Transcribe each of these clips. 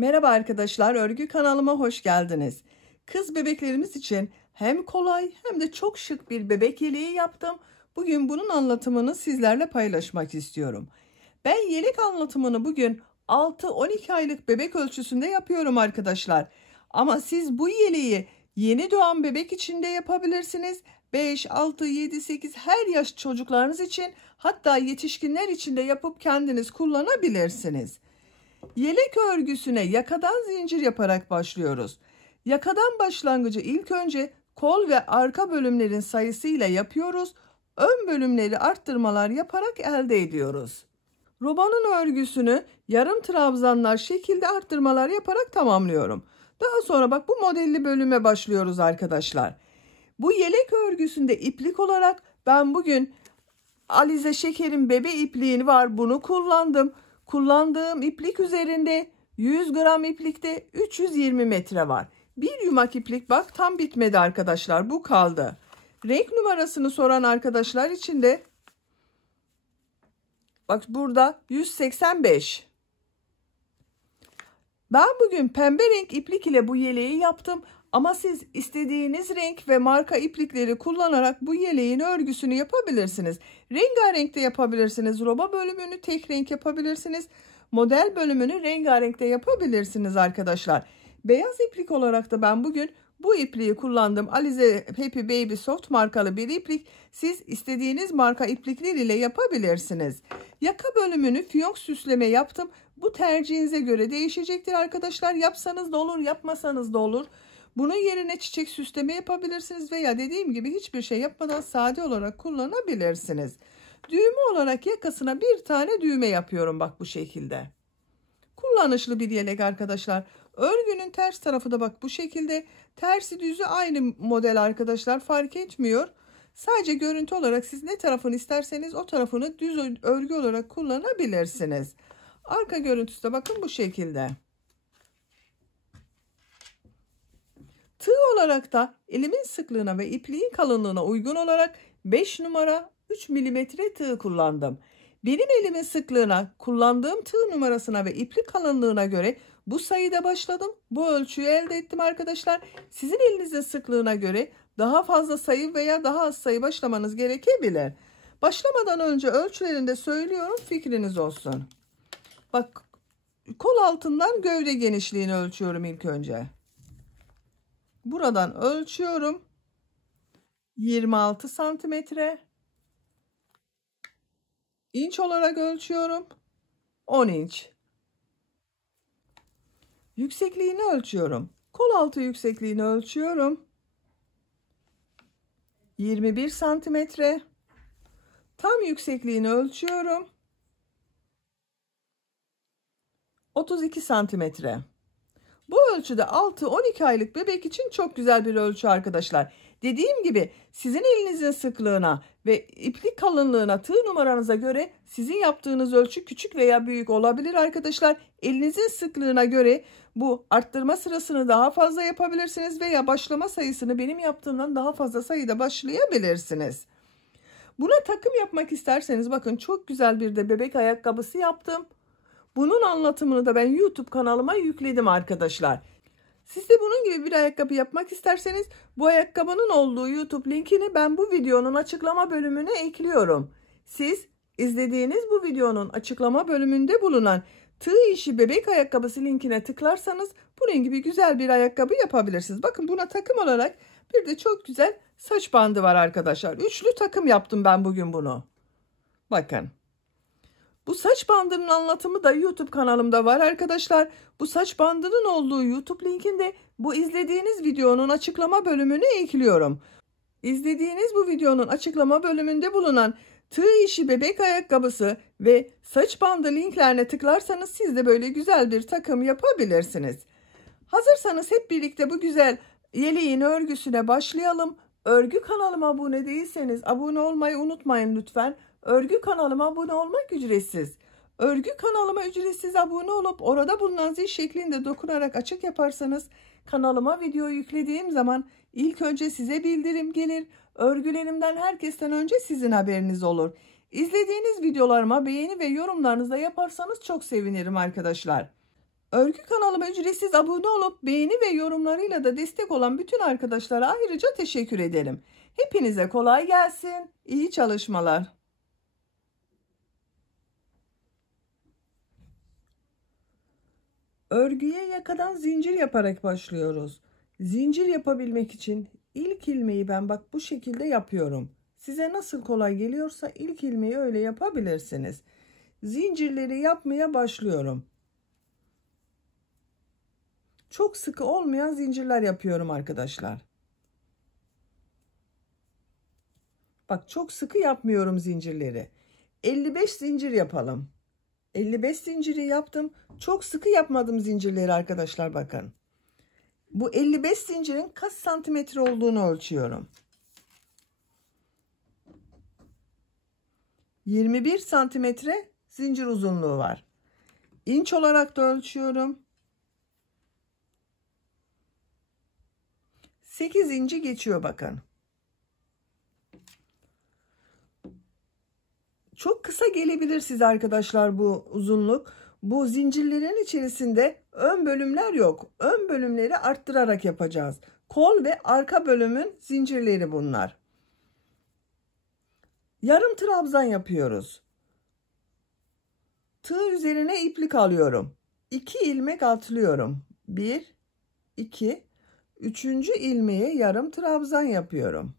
Merhaba arkadaşlar, örgü kanalıma hoş geldiniz. Kız bebeklerimiz için hem kolay hem de çok şık bir bebek yeleği yaptım. Bugün bunun anlatımını sizlerle paylaşmak istiyorum. Ben yelek anlatımını bugün 6-12 aylık bebek ölçüsünde yapıyorum arkadaşlar. Ama siz bu yeleği yeni doğan bebek için de yapabilirsiniz. 5, 6, 7, 8 her yaş çocuklarınız için, hatta yetişkinler için de yapıp kendiniz kullanabilirsiniz. Yelek örgüsüne yakadan zincir yaparak başlıyoruz. Yakadan başlangıcı ilk önce kol ve arka bölümlerin sayısıyla yapıyoruz. Ön bölümleri arttırmalar yaparak elde ediyoruz. Robanın örgüsünü yarım trabzanlar şekilde arttırmalar yaparak tamamlıyorum. Daha sonra bak bu modelli bölüme başlıyoruz arkadaşlar. Bu yelek örgüsünde iplik olarak ben bugün Alize Şeker'in bebe ipliğini var, bunu kullandım. Kullandığım iplik üzerinde 100 gram iplikte 320 metre var. Bir yumak iplik bak tam bitmedi arkadaşlar, bu kaldı. Renk numarasını soran arkadaşlar için de bak burada 185. Ben bugün pembe renk iplik ile bu yeleği yaptım. Ama siz istediğiniz renk ve marka iplikleri kullanarak bu yeleğin örgüsünü yapabilirsiniz. Rengarenk de yapabilirsiniz. Roba bölümünü tek renk yapabilirsiniz. Model bölümünü rengarenk de yapabilirsiniz arkadaşlar. Beyaz iplik olarak da ben bugün bu ipliği kullandım. Alize Happy Baby Soft markalı bir iplik. Siz istediğiniz marka iplikler ile yapabilirsiniz. Yaka bölümünü fiyonk süsleme yaptım. Bu tercihinize göre değişecektir arkadaşlar. Yapsanız da olur, yapmasanız da olur. Bunun yerine çiçek süsleme yapabilirsiniz veya dediğim gibi hiçbir şey yapmadan sade olarak kullanabilirsiniz. Düğme olarak yakasına bir tane düğme yapıyorum bak bu şekilde. Kullanışlı bir yelek arkadaşlar. Örgünün ters tarafı da bak bu şekilde. Tersi düzü aynı model arkadaşlar, fark etmiyor. Sadece görüntü olarak siz ne tarafını isterseniz o tarafını düz örgü olarak kullanabilirsiniz. Arka görüntüsü de bakın bu şekilde. Tığ olarak da elimin sıklığına ve ipliğin kalınlığına uygun olarak 5 numara 3 milimetre tığ kullandım. Benim elimin sıklığına, kullandığım tığ numarasına ve iplik kalınlığına göre bu sayıda başladım. Bu ölçüyü elde ettim arkadaşlar. Sizin elinizin sıklığına göre daha fazla sayı veya daha az sayı başlamanız gerekebilir. Başlamadan önce ölçülerini de söylüyorum, fikriniz olsun. Bak, kol altından gövde genişliğini ölçüyorum ilk önce. Buradan ölçüyorum. 26 santimetre. İnç olarak ölçüyorum. 10 inç. Yüksekliğini ölçüyorum. Kol altı yüksekliğini ölçüyorum. 21 santimetre. Tam yüksekliğini ölçüyorum. 32 santimetre. Bu ölçüde 6-12 aylık bebek için çok güzel bir ölçü arkadaşlar. Dediğim gibi sizin elinizin sıklığına ve iplik kalınlığına, tığ numaranıza göre sizin yaptığınız ölçü küçük veya büyük olabilir arkadaşlar. Elinizin sıklığına göre bu arttırma sırasını daha fazla yapabilirsiniz veya başlama sayısını benim yaptığımdan daha fazla sayıda başlayabilirsiniz. Buna takım yapmak isterseniz bakın çok güzel bir de bebek ayakkabısı yaptım. Bunun anlatımını da ben YouTube kanalıma yükledim arkadaşlar. Siz de bunun gibi bir ayakkabı yapmak isterseniz bu ayakkabının olduğu YouTube linkini ben bu videonun açıklama bölümüne ekliyorum. Siz izlediğiniz bu videonun açıklama bölümünde bulunan tığ işi bebek ayakkabısı linkine tıklarsanız bunun gibi güzel bir ayakkabı yapabilirsiniz. Bakın buna takım olarak bir de çok güzel saç bandı var arkadaşlar. Üçlü takım yaptım ben bugün bunu. Bakın. Bu saç bandının anlatımı da YouTube kanalımda var arkadaşlar. Bu saç bandının olduğu YouTube linkini de bu izlediğiniz videonun açıklama bölümüne ekliyorum. İzlediğiniz bu videonun açıklama bölümünde bulunan tığ işi bebek ayakkabısı ve saç bandı linklerine tıklarsanız siz de böyle güzel bir takım yapabilirsiniz. Hazırsanız hep birlikte bu güzel yeleğin örgüsüne başlayalım. Örgü kanalıma abone değilseniz abone olmayı unutmayın lütfen. Örgü kanalıma abone olmak ücretsiz. Örgü kanalıma ücretsiz abone olup orada bulunan zil şeklinde dokunarak açık yaparsanız kanalıma video yüklediğim zaman ilk önce size bildirim gelir. Örgülerimden herkesten önce sizin haberiniz olur. İzlediğiniz videolarıma beğeni ve yorumlarınızı da yaparsanız çok sevinirim arkadaşlar. Örgü kanalıma ücretsiz abone olup beğeni ve yorumlarıyla da destek olan bütün arkadaşlara ayrıca teşekkür ederim. Hepinize kolay gelsin. İyi çalışmalar. Örgüye yakadan zincir yaparak başlıyoruz. Zincir yapabilmek için ilk ilmeği ben bak bu şekilde yapıyorum. Size nasıl kolay geliyorsa ilk ilmeği öyle yapabilirsiniz. Zincirleri yapmaya başlıyorum. Çok sıkı olmayan zincirler yapıyorum arkadaşlar. Bak çok sıkı yapmıyorum zincirleri. 55 zincir yapalım. 55 zinciri yaptım. Çok sıkı yapmadım zincirleri arkadaşlar bakın. Bu 55 zincirin kaç santimetre olduğunu ölçüyorum. 21 santimetre zincir uzunluğu var. İnç olarak da ölçüyorum. 8 inci geçiyor bakın. Çok kısa gelebilir size arkadaşlar bu uzunluk. Bu zincirlerin içerisinde ön bölümler yok. Ön bölümleri arttırarak yapacağız. Kol ve arka bölümün zincirleri bunlar. Yarım trabzan yapıyoruz. Tığ üzerine iplik alıyorum. 2 ilmek atlıyorum. 1, 2, 3. ilmeğe yarım trabzan yapıyorum.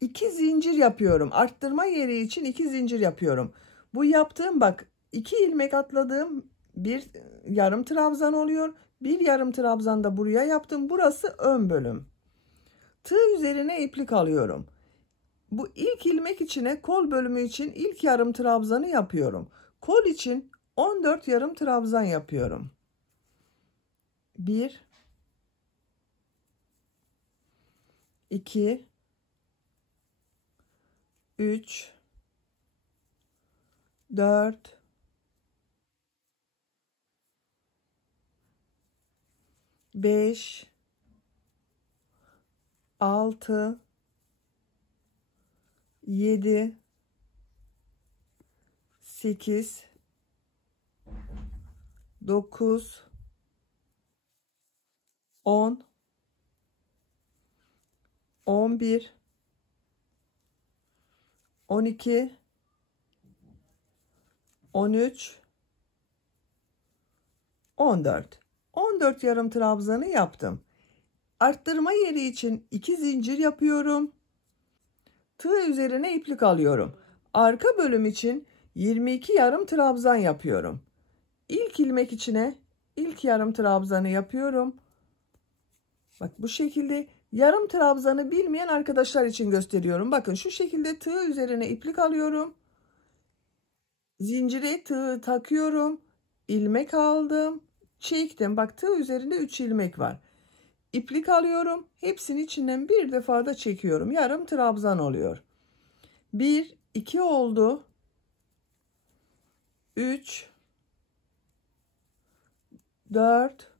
2 zincir yapıyorum. Arttırma yeri için 2 zincir yapıyorum. Bu yaptığım bak 2 ilmek atladığım bir yarım trabzan oluyor. Bir yarım trabzan da buraya yaptım. Burası ön bölüm. Tığ üzerine iplik alıyorum. Bu ilk ilmek içine kol bölümü için ilk yarım trabzanı yapıyorum. Kol için 14 yarım trabzan yapıyorum. 1, 2, 3, 4, 5, 6, 7, 8, 9, 10, 11, 12, 13, 14. 14 yarım trabzanı yaptım. Arttırma yeri için 2 zincir yapıyorum. Tığ üzerine iplik alıyorum. Arka bölüm için 22 yarım trabzan yapıyorum. İlk ilmek içine ilk yarım trabzanı yapıyorum. Bak bu şekilde yarım trabzanı bilmeyen arkadaşlar için gösteriyorum. Bakın şu şekilde tığ üzerine iplik alıyorum. Zincire tığ takıyorum. İlmek aldım. Çektim. Bak tığ üzerinde 3 ilmek var. İplik alıyorum. Hepsinin içinden bir defa da çekiyorum. Yarım trabzan oluyor. 1, 2 oldu. 3, 4,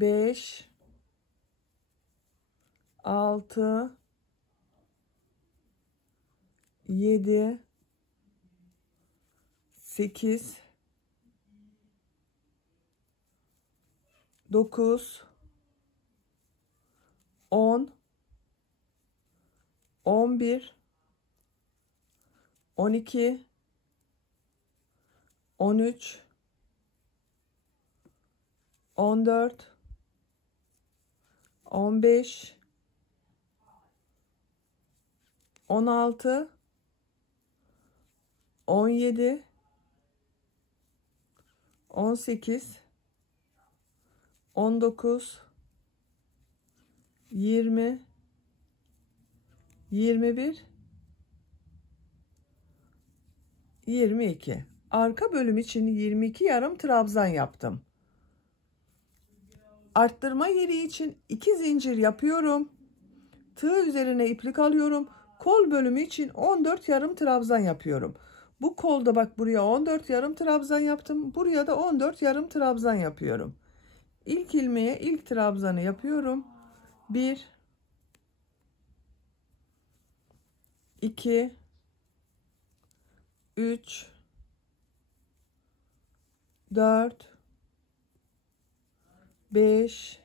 5, 6, 7, 8, 9, 10, 11, 12, 13, 14, 15, 16, 17, 18, 19, 20, 21, 22. Arka bölüm için 22 yarım trabzan yaptım. Arttırma yeri için 2 zincir yapıyorum. Tığ üzerine iplik alıyorum. Kol bölümü için 14 yarım trabzan yapıyorum. Bu kolda bak buraya 14 yarım trabzan yaptım. Buraya da 14 yarım trabzan yapıyorum. İlk ilmeğe ilk trabzanı yapıyorum. 1, 2, 3, 4, 5,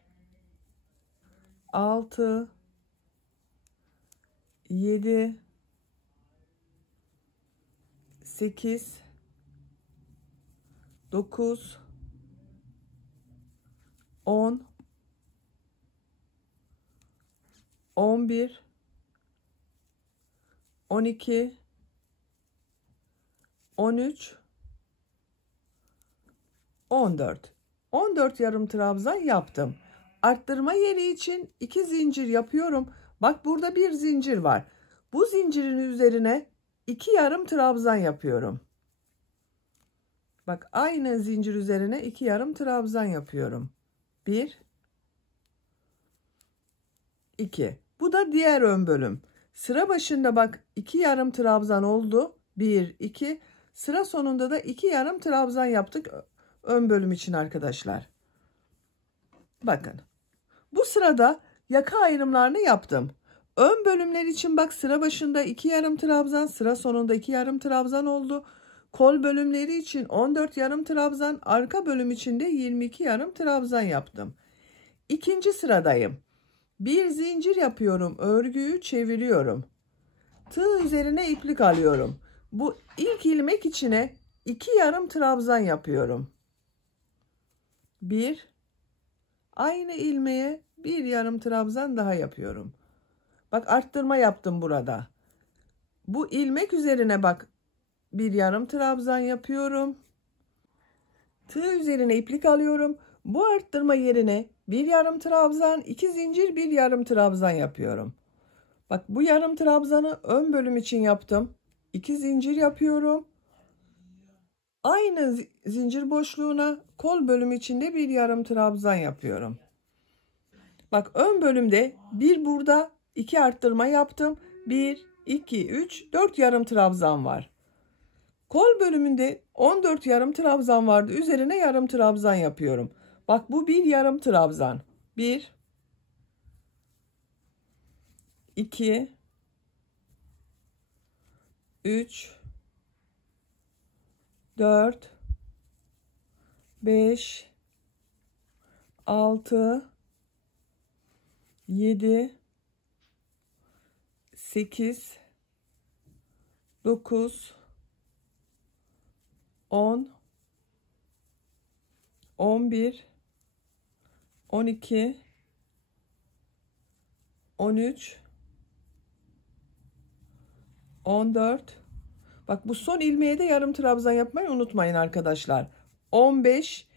6, 7, 8, 9, 10, 11, 12, 13, 14. 14 yarım trabzan yaptım. Arttırma yeri için 2 zincir yapıyorum. Bak burada bir zincir var. Bu zincirin üzerine 2 yarım trabzan yapıyorum. Bak aynı zincir üzerine 2 yarım trabzan yapıyorum. 1, 2. Bu da diğer ön bölüm. Sıra başında bak 2 yarım trabzan oldu. 1, 2. Sıra sonunda da 2 yarım trabzan yaptık ön bölüm için arkadaşlar. Bakın. Bu sırada yaka ayrımlarını yaptım. Ön bölümler için bak sıra başında 2 yarım trabzan, sıra sonunda 2 yarım trabzan oldu. Kol bölümleri için 14 yarım trabzan, arka bölüm için de 22 yarım trabzan yaptım. İkinci sıradayım. Bir zincir yapıyorum, örgüyü çeviriyorum. Tığ üzerine iplik alıyorum. Bu ilk ilmek içine 2 yarım trabzan yapıyorum. 1, aynı ilmeğe 1 yarım trabzan daha yapıyorum. Bak arttırma yaptım burada. Bu ilmek üzerine bak 1 yarım trabzan yapıyorum. Tığ üzerine iplik alıyorum. Bu arttırma yerine 1 yarım trabzan, 2 zincir, 1 yarım trabzan yapıyorum. Bak bu yarım trabzanı ön bölüm için yaptım. 2 zincir yapıyorum. Aynı zincir boşluğuna kol bölüm içinde 1 yarım trabzan yapıyorum. Bak ön bölümde bir burada 2 arttırma yaptım. 1, 2, 3, 4 yarım trabzan var. Kol bölümünde 14 yarım trabzan vardı. Üzerine yarım trabzan yapıyorum. Bak bu bir yarım trabzan. 1, 2, 3, 4, 5, 6, 7, 8, 9, 10, 11, 12, 13, 14. Bak bu son ilmeğe de yarım trabzan yapmayı unutmayın arkadaşlar. 15.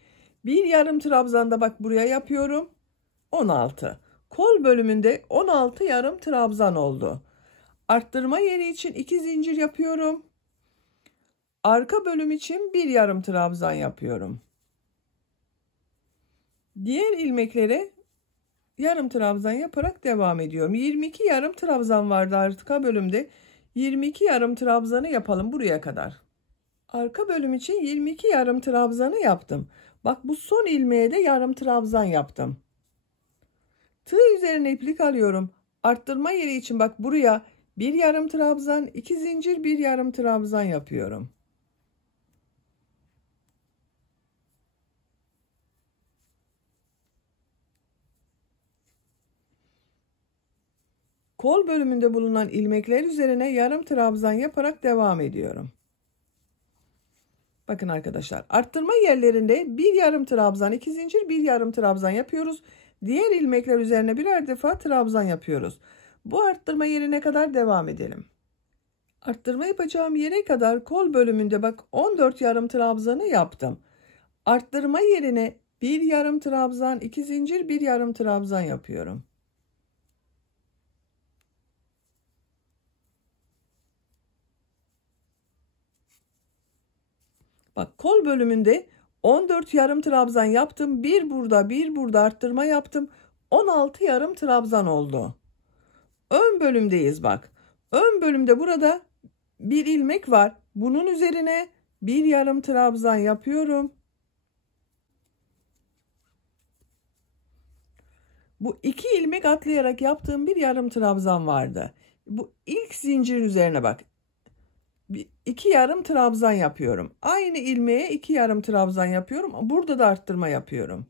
Bir yarım trabzan da bak buraya yapıyorum. 16. Kol bölümünde 16 yarım trabzan oldu. Arttırma yeri için 2 zincir yapıyorum. Arka bölüm için 1 yarım trabzan yapıyorum. Diğer ilmeklere yarım trabzan yaparak devam ediyorum. 22 yarım trabzan vardı arka bölümde. 22 yarım trabzanı yapalım buraya kadar. Arka bölüm için 22 yarım trabzanı yaptım. Bak bu son ilmeğe de yarım trabzan yaptım. Tığ üzerine iplik alıyorum. Arttırma yeri için bak buraya 1 yarım trabzan, 2 zincir, 1 yarım trabzan yapıyorum. Kol bölümünde bulunan ilmekler üzerine yarım trabzan yaparak devam ediyorum. Bakın arkadaşlar arttırma yerlerinde 1 yarım trabzan, 2 zincir, 1 yarım trabzan yapıyoruz. Diğer ilmekler üzerine birer defa trabzan yapıyoruz. Bu arttırma yerine kadar devam edelim. Arttırma yapacağım yere kadar kol bölümünde bak 14 yarım trabzanı yaptım. Arttırma yerine 1 yarım trabzan, 2 zincir, 1 yarım trabzan yapıyorum. Bak kol bölümünde 14 yarım trabzan yaptım. Bir burada, bir burada arttırma yaptım. 16 yarım trabzan oldu. Ön bölümdeyiz bak. Ön bölümde burada bir ilmek var. Bunun üzerine bir yarım trabzan yapıyorum. Bu iki ilmek atlayarak yaptığım bir yarım trabzan vardı. Bu ilk zincirin üzerine bak. 2 yarım trabzan yapıyorum. Aynı ilmeğe 2 yarım trabzan yapıyorum. Burada da arttırma yapıyorum.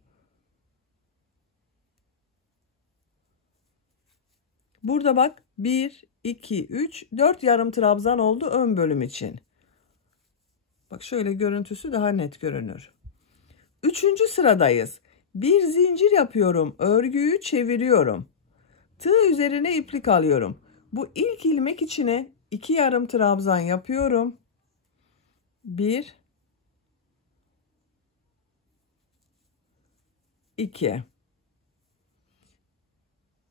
Burada bak 1, 2, 3, 4 yarım trabzan oldu ön bölüm için. Bak şöyle görüntüsü daha net görünür. 3. sıradayız. Bir zincir yapıyorum. Örgüyü çeviriyorum. Tığ üzerine iplik alıyorum. Bu ilk ilmek içine 2 yarım trabzan yapıyorum. 1, 2.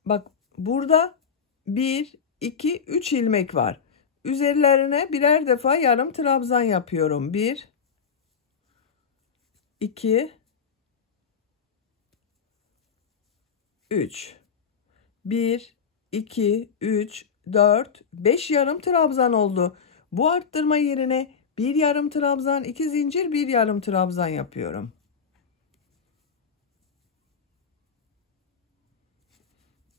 Bak burada 1, 2, 3 ilmek var. Üzerlerine birer defa yarım trabzan yapıyorum. 1, 2, 3. 1, 2, 3, 4, 5 yarım trabzan oldu. Bu arttırma yerine bir yarım trabzan, 2 zincir, bir yarım trabzan yapıyorum.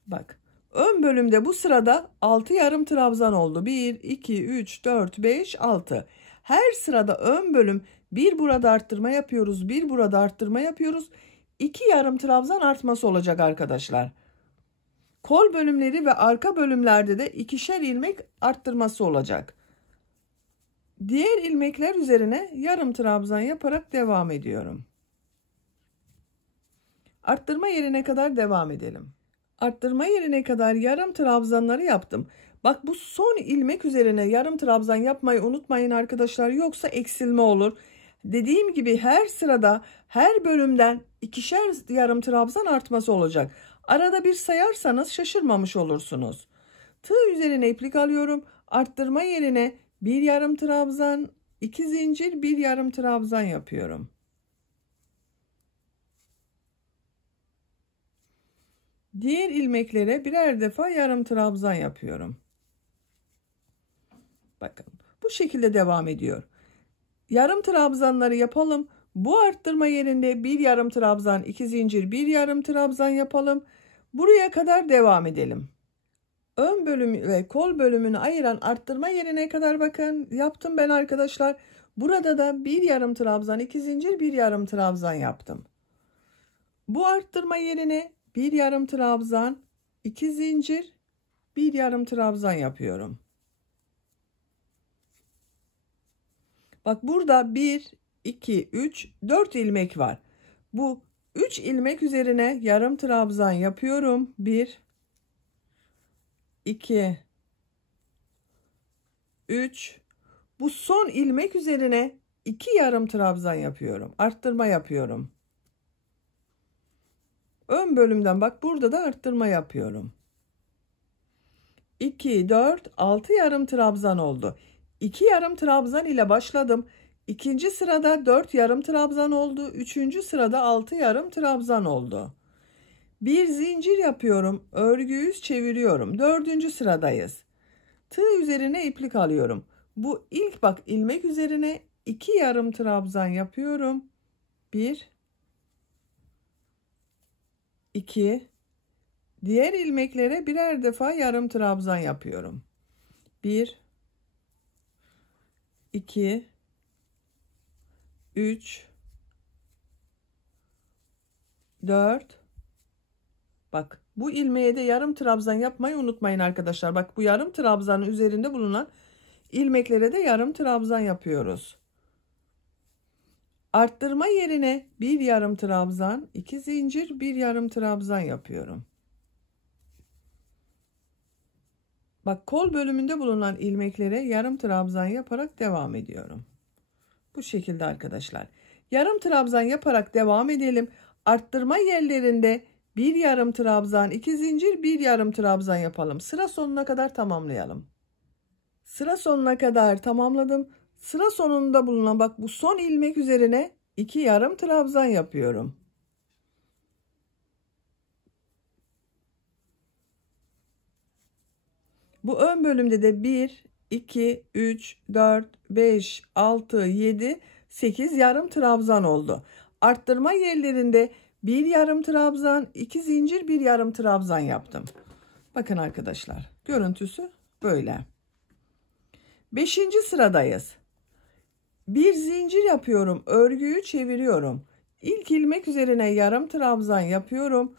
Bak. Ön bölümde bu sırada 6 yarım trabzan oldu. 1, 2, 3, 4, 5, 6. Her sırada ön bölüm bir burada arttırma yapıyoruz. Bir burada arttırma yapıyoruz. 2 yarım trabzan artması olacak arkadaşlar. Kol bölümleri ve arka bölümlerde de ikişer ilmek arttırması olacak. Diğer ilmekler üzerine yarım trabzan yaparak devam ediyorum. Arttırma yerine kadar devam edelim. Arttırma yerine kadar yarım trabzanları yaptım. Bak bu son ilmek üzerine yarım trabzan yapmayı unutmayın arkadaşlar. Yoksa eksilme olur. Dediğim gibi her sırada her bölümden ikişer yarım trabzan artması olacak. Arada bir sayarsanız şaşırmamış olursunuz. Tığ üzerine iplik alıyorum. Arttırma yerine bir yarım trabzan, 2 zincir, bir yarım trabzan yapıyorum. Diğer ilmeklere birer defa yarım trabzan yapıyorum. Bakın bu şekilde devam ediyor. Yarım trabzanları yapalım. Bu arttırma yerinde bir yarım trabzan, 2 zincir, bir yarım trabzan yapalım. Buraya kadar devam edelim. Ön bölümü ve kol bölümünü ayıran arttırma yerine kadar bakın yaptım ben arkadaşlar. Burada da bir yarım trabzan, 2 zincir, bir yarım trabzan yaptım. Bu arttırma yerine bir yarım trabzan, 2 zincir, bir yarım trabzan yapıyorum. Bak burada 1, 2, 3, 4 ilmek var. Bu 3 ilmek üzerine yarım trabzan yapıyorum. 1, 2, 3. Bu son ilmek üzerine 2 yarım trabzan yapıyorum. Arttırma yapıyorum. Ön bölümden bak burada da arttırma yapıyorum. 2, 4, 6 yarım trabzan oldu. 2 yarım trabzan ile başladım. İkinci sırada 4 yarım trabzan oldu. Üçüncü sırada 6 yarım trabzan oldu. Bir zincir yapıyorum. Örgüyü çeviriyorum. Dördüncü sıradayız. Tığ üzerine iplik alıyorum. Bu ilk bak ilmek üzerine 2 yarım trabzan yapıyorum. 1, 2. Diğer ilmeklere birer defa yarım trabzan yapıyorum. 1, 2, 3, 4. Bak bu ilmeğe de yarım trabzan yapmayı unutmayın arkadaşlar. Bak bu yarım trabzanın üzerinde bulunan ilmeklere de yarım trabzan yapıyoruz. Arttırma yerine bir yarım trabzan, 2 zincir, bir yarım trabzan yapıyorum. Bak kol bölümünde bulunan ilmeklere yarım trabzan yaparak devam ediyorum. Bu şekilde arkadaşlar. Yarım trabzan yaparak devam edelim. Arttırma yerlerinde bir yarım trabzan, 2 zincir, bir yarım trabzan yapalım. Sıra sonuna kadar tamamlayalım. Sıra sonuna kadar tamamladım. Sıra sonunda bulunan bak bu son ilmek üzerine 2 yarım trabzan yapıyorum. Bu ön bölümde de 1, 2, 3, 4, 5, 6, 7, 8 yarım trabzan oldu. Arttırma yerlerinde bir yarım trabzan, 2 zincir, bir yarım trabzan yaptım. Bakın arkadaşlar görüntüsü böyle. Beşinci sıradayız. Bir zincir yapıyorum. Örgüyü çeviriyorum. İlk ilmek üzerine yarım trabzan yapıyorum.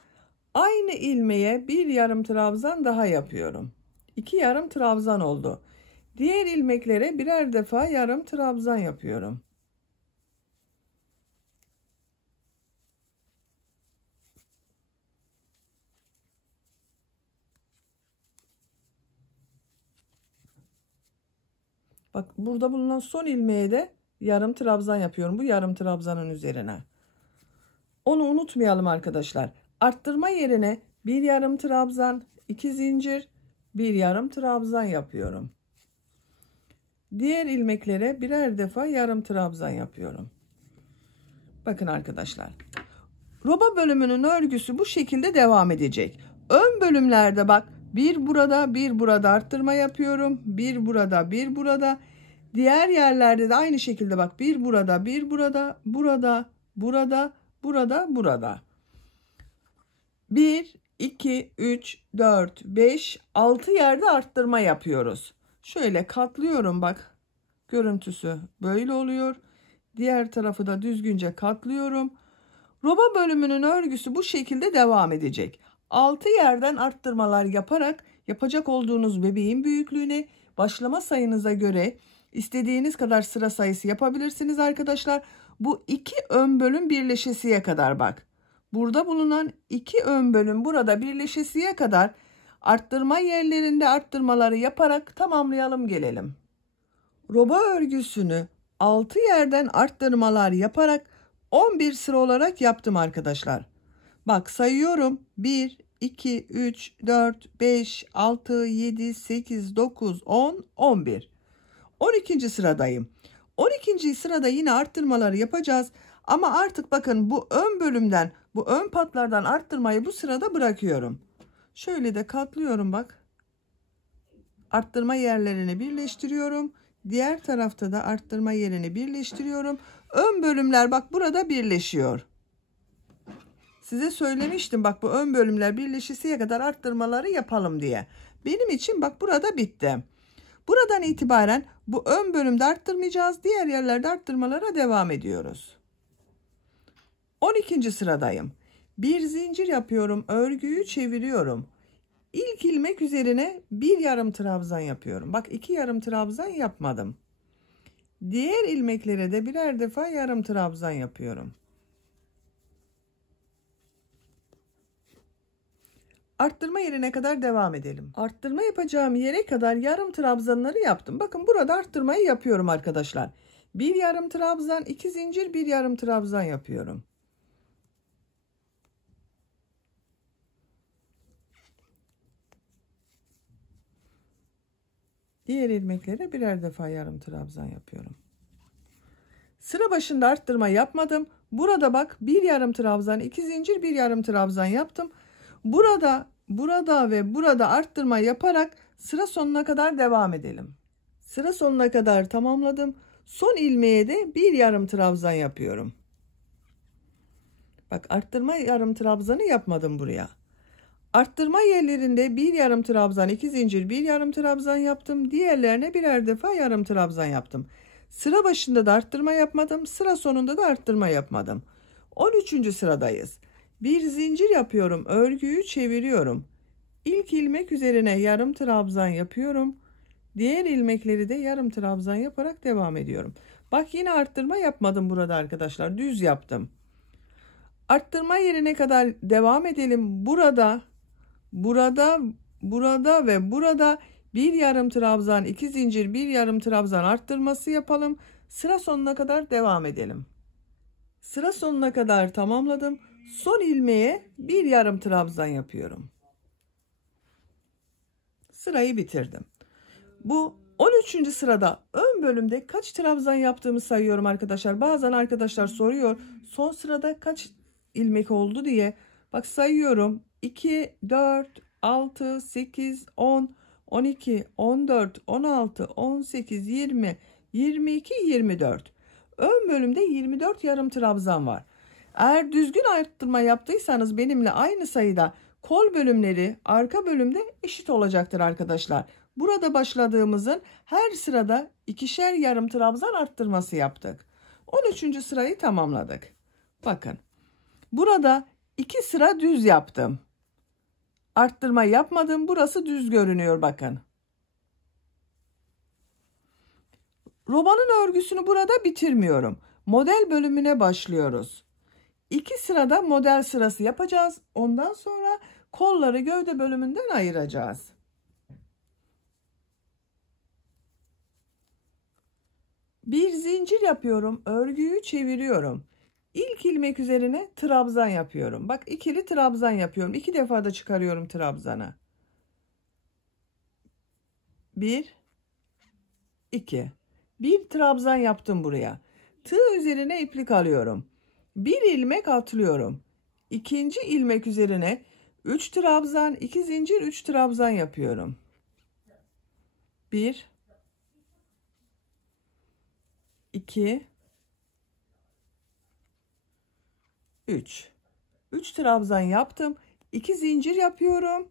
Aynı ilmeğe bir yarım trabzan daha yapıyorum. 2 yarım trabzan oldu. Diğer ilmeklere birer defa yarım trabzan yapıyorum. Bak, burada bulunan son ilmeğe de yarım trabzan yapıyorum. Bu yarım trabzanın üzerine. Onu unutmayalım arkadaşlar. Arttırma yerine bir yarım trabzan, 2 zincir, bir yarım trabzan yapıyorum. Diğer ilmeklere birer defa yarım trabzan yapıyorum. Bakın arkadaşlar. Roba bölümünün örgüsü bu şekilde devam edecek. Ön bölümlerde bak, bir burada bir burada arttırma yapıyorum. Bir burada bir burada. Diğer yerlerde de aynı şekilde bak, bir burada bir burada, burada burada, burada. 1 2 3 4 5 6 yerde arttırma yapıyoruz. Şöyle katlıyorum bak. Görüntüsü böyle oluyor. Diğer tarafı da düzgünce katlıyorum. Roba bölümünün örgüsü bu şekilde devam edecek. 6 yerden arttırmalar yaparak yapacak olduğunuz bebeğin büyüklüğüne, başlama sayınıza göre istediğiniz kadar sıra sayısı yapabilirsiniz arkadaşlar. Bu 2 ön bölüm birleşesiye kadar bak. Burada bulunan 2 ön bölüm burada birleşesiye kadar arttırma yerlerinde arttırmaları yaparak tamamlayalım gelelim. Roba örgüsünü 6 yerden arttırmalar yaparak 11 sıra olarak yaptım arkadaşlar. Bak sayıyorum. 1, 2, 3, 4, 5, 6, 7, 8, 9, 10, 11. 12. sıradayım. 12. sırada yine arttırmaları yapacağız. Ama artık bakın bu ön bölümden, bu ön patlardan arttırmayı bu sırada bırakıyorum. Şöyle de katlıyorum bak. Arttırma yerlerini birleştiriyorum. Diğer tarafta da arttırma yerini birleştiriyorum. Ön bölümler bak burada birleşiyor. Size söylemiştim bak, bu ön bölümler birleşesiye kadar arttırmaları yapalım diye. Benim için bak burada bitti. Buradan itibaren bu ön bölümde arttırmayacağız. Diğer yerlerde arttırmalara devam ediyoruz. 12. sıradayım. Bir zincir yapıyorum. Örgüyü çeviriyorum. İlk ilmek üzerine bir yarım trabzan yapıyorum. Bak 2 yarım trabzan yapmadım. Diğer ilmeklere de birer defa yarım trabzan yapıyorum. Arttırma yerine kadar devam edelim. Arttırma yapacağım yere kadar yarım trabzanları yaptım. Bakın burada arttırmayı yapıyorum arkadaşlar. Bir yarım trabzan, 2 zincir, bir yarım trabzan yapıyorum. Diğer ilmeklere birer defa yarım trabzan yapıyorum. Sıra başında arttırma yapmadım. Burada bak bir yarım trabzan, 2 zincir, bir yarım trabzan yaptım. Burada ve burada arttırma yaparak sıra sonuna kadar devam edelim. Sıra sonuna kadar tamamladım. Son ilmeğe de bir yarım trabzan yapıyorum. Bak arttırma yarım trabzanı yapmadım buraya. Arttırma yerlerinde bir yarım trabzan, 2 zincir, bir yarım trabzan yaptım. Diğerlerine birer defa yarım trabzan yaptım. Sıra başında da arttırma yapmadım. Sıra sonunda da arttırma yapmadım. 13. sıradayız. Bir zincir yapıyorum. Örgüyü çeviriyorum. İlk ilmek üzerine yarım trabzan yapıyorum. Diğer ilmekleri de yarım trabzan yaparak devam ediyorum. Bak yine arttırma yapmadım burada arkadaşlar. Düz yaptım. Arttırma yerine kadar devam edelim. Burada ve burada bir yarım trabzan, 2 zincir, bir yarım trabzan arttırması yapalım. Sıra sonuna kadar devam edelim. Sıra sonuna kadar tamamladım. Son ilmeğe bir yarım trabzan yapıyorum. Sırayı bitirdim. Bu 13. sırada ön bölümde kaç trabzan yaptığımı sayıyorum arkadaşlar. Bazen arkadaşlar soruyor, son sırada kaç ilmek oldu diye. Bak sayıyorum. 2, 4, 6, 8, 10, 12, 14, 16, 18, 20, 22, 24. Ön bölümde 24 yarım trabzan var. Eğer düzgün arttırma yaptıysanız benimle aynı sayıda kol bölümleri arka bölümde eşit olacaktır arkadaşlar. Burada başladığımızın her sırada ikişer yarım trabzan arttırması yaptık. 13. sırayı tamamladık. Bakın. Burada 2 sıra düz yaptım. Arttırma yapmadım. Burası düz görünüyor bakın. Robanın örgüsünü burada bitirmiyorum. Model bölümüne başlıyoruz. 2 sırada model sırası yapacağız. Ondan sonra kolları gövde bölümünden ayıracağız. Bir zincir yapıyorum. Örgüyü çeviriyorum. İlk ilmek üzerine trabzan yapıyorum. Bak ikili trabzan yapıyorum. 2 defa da çıkarıyorum trabzanı. 1 2 bir trabzan yaptım buraya. Tığ üzerine iplik alıyorum. Bir ilmek atlıyorum. İkinci ilmek üzerine 3 trabzan, 2 zincir, 3 trabzan yapıyorum. 1 2 3 3 trabzan yaptım. 2 zincir yapıyorum.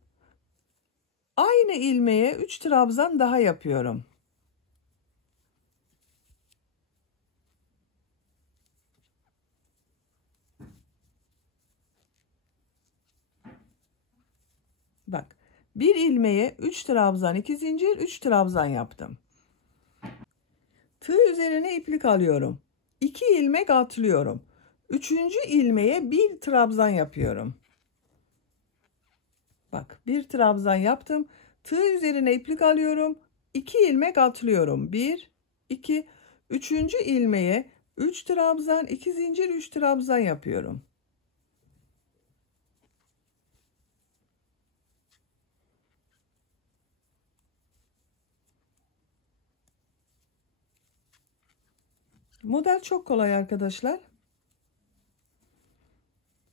Aynı ilmeğe 3 trabzan daha yapıyorum. Bak, bir ilmeğe 3 trabzan, 2 zincir, 3 trabzan yaptım. Tığ üzerine iplik alıyorum. 2 ilmek atlıyorum. 3. ilmeğe 1 trabzan yapıyorum. Bak, 1 trabzan yaptım. Tığ üzerine iplik alıyorum. 2 ilmek atlıyorum. 1 2 3. ilmeğe 3 trabzan, 2 zincir, 3 trabzan yapıyorum. Model çok kolay arkadaşlar.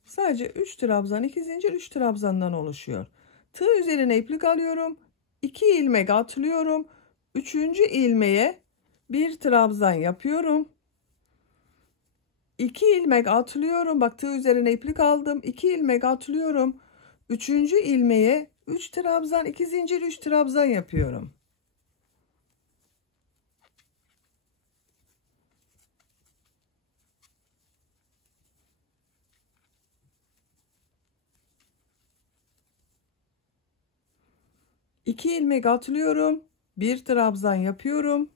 Sadece 3 trabzan, 2 zincir, 3 trabzandan oluşuyor. Tığ üzerine iplik alıyorum. 2 ilmek atlıyorum. 3. ilmeğe 1 trabzan yapıyorum. 2 ilmek atlıyorum. Bak tığ üzerine iplik aldım. 2 ilmek atlıyorum. 3. ilmeğe 3 trabzan, 2 zincir, 3 trabzan yapıyorum. İki ilmek atlıyorum. 1 trabzan yapıyorum.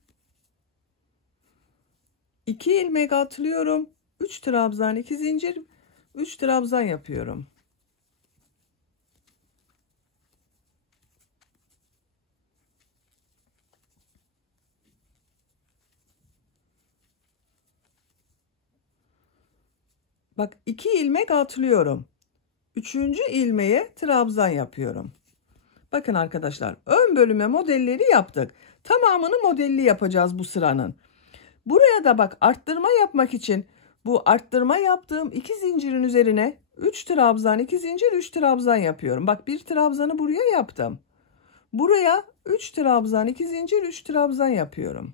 2 ilmek atlıyorum. 3 trabzan, 2 zincir, 3 trabzan yapıyorum. Bak 2 ilmek atlıyorum. 3. ilmeğe trabzan yapıyorum. Bakın arkadaşlar, ön bölüme modelleri yaptık. Tamamını modelli yapacağız bu sıranın. Buraya da bak arttırma yapmak için bu arttırma yaptığım 2 zincirin üzerine 3 trabzan, 2 zincir, 3 trabzan yapıyorum. Bak bir trabzanı buraya yaptım. Buraya 3 trabzan, 2 zincir, 3 trabzan yapıyorum.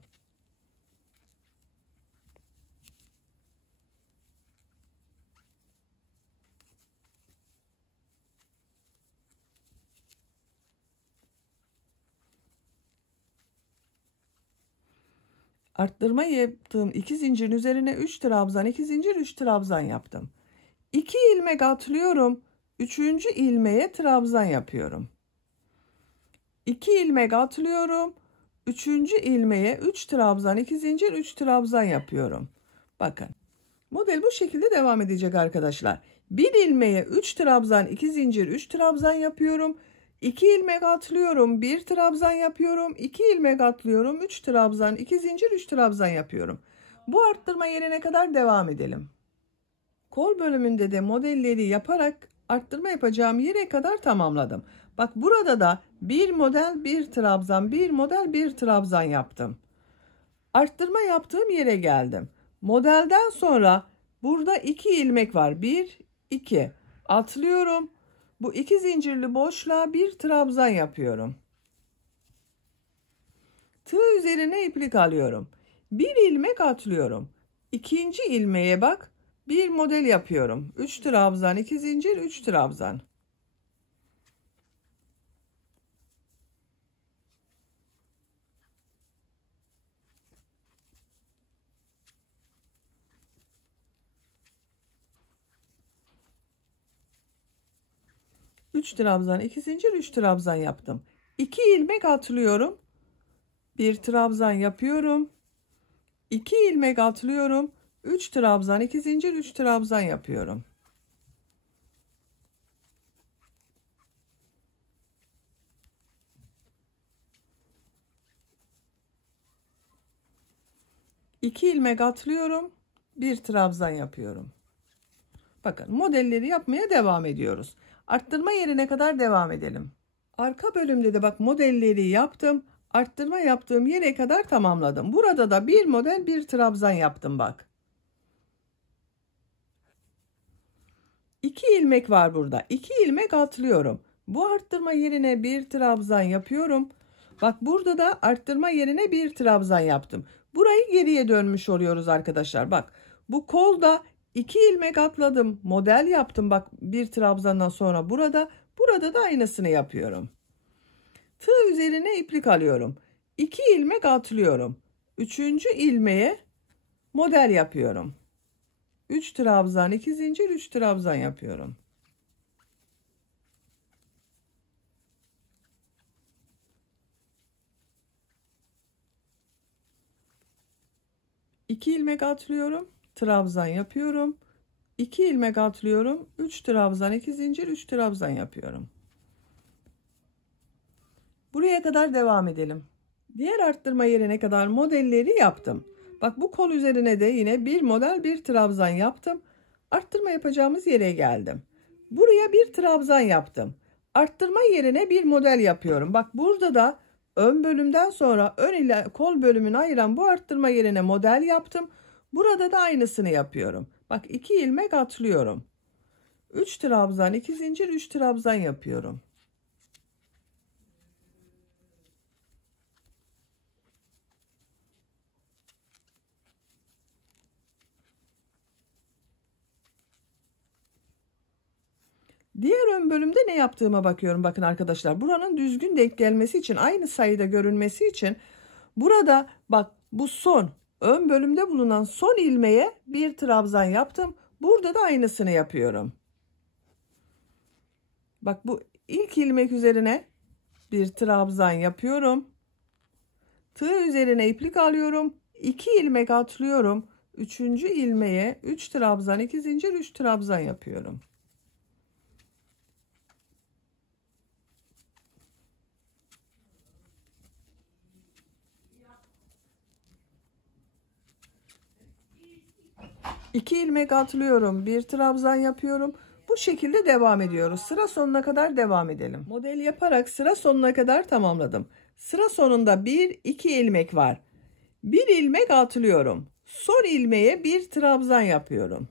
Arttırma yaptığım 2 zincirin üzerine 3 trabzan, 2 zincir, 3 trabzan yaptım. 2 ilmek atlıyorum. 3. ilmeğe trabzan yapıyorum. 2 ilmek atlıyorum. 3. ilmeğe 3 trabzan, 2 zincir, 3 trabzan yapıyorum. Bakın. Model bu şekilde devam edecek arkadaşlar. 1 ilmeğe 3 trabzan, 2 zincir, 3 trabzan yapıyorum. 2 ilmek atlıyorum, 1 trabzan yapıyorum. 2 ilmek atlıyorum, 3 trabzan, 2 zincir, 3 trabzan yapıyorum. Bu arttırma yerine kadar devam edelim. Kol bölümünde de modelleri yaparak arttırma yapacağım yere kadar tamamladım. Bak burada da bir model, bir trabzan, bir model, bir trabzan yaptım. Arttırma yaptığım yere geldim. Modelden sonra burada 2 ilmek var. 1 2 atlıyorum. Bu 2 zincirli boşluğa bir trabzan yapıyorum. Tığ üzerine iplik alıyorum. Bir ilmek atlıyorum. İkinci ilmeğe bak. Bir model yapıyorum. 3 trabzan, 2 zincir, 3 trabzan. 3 trabzan, 2 zincir, 3 trabzan yaptım. 2 ilmek atlıyorum. 1 trabzan yapıyorum. 2 ilmek atlıyorum. 3 trabzan, 2 zincir, 3 trabzan yapıyorum. İki ilmek atlıyorum. 1 trabzan yapıyorum. Bakın modelleri yapmaya devam ediyoruz. Arttırma yerine kadar devam edelim. Arka bölümde de bak modelleri yaptım. Arttırma yaptığım yere kadar tamamladım. Burada da bir model, bir trabzan yaptım bak. 2 ilmek var burada. 2 ilmek atlıyorum. Bu arttırma yerine bir trabzan yapıyorum. Bak burada da arttırma yerine bir trabzan yaptım. Burayı geriye dönmüş oluyoruz arkadaşlar. Bak bu kolda 2 ilmek atladım. Model yaptım bak bir trabzandan sonra burada da aynısını yapıyorum. Tığ üzerine iplik alıyorum. 2 ilmek atlıyorum. 3. ilmeğe model yapıyorum. 3 trabzan, 2 zincir, 3 trabzan yapıyorum. İki ilmek atlıyorum, trabzan yapıyorum. 2 ilmek atlıyorum, 3 trabzan, 2 zincir, 3 trabzan yapıyorum. Buraya kadar devam edelim. Diğer arttırma yerine kadar modelleri yaptım. Bak bu kol üzerine de yine bir model, bir trabzan yaptım. Arttırma yapacağımız yere geldim. Buraya bir trabzan yaptım. Arttırma yerine bir model yapıyorum. Bak burada da ön bölümden sonra ön ile kol bölümünü ayıran bu arttırma yerine model yaptım. Burada da aynısını yapıyorum. Bak 2 ilmek atlıyorum. 3 trabzan, 2 zincir, 3 trabzan yapıyorum. Diğer ön bölümde ne yaptığıma bakıyorum. Bakın arkadaşlar buranın düzgün denk gelmesi için aynı sayıda görünmesi için burada bak bu son ön bölümde bulunan son ilmeğe bir trabzan yaptım. Burada da aynısını yapıyorum. Bak bu ilk ilmek üzerine bir trabzan yapıyorum. Tığ üzerine iplik alıyorum. 2 ilmek atlıyorum. 3. ilmeğe 3 trabzan, 2 zincir, 3 trabzan yapıyorum. İki ilmek atlıyorum, bir trabzan yapıyorum. Bu şekilde devam ediyoruz. Sıra sonuna kadar devam edelim. Model yaparak sıra sonuna kadar tamamladım. Sıra sonunda 1-2 ilmek var. Bir ilmek atlıyorum. Son ilmeğe bir trabzan yapıyorum.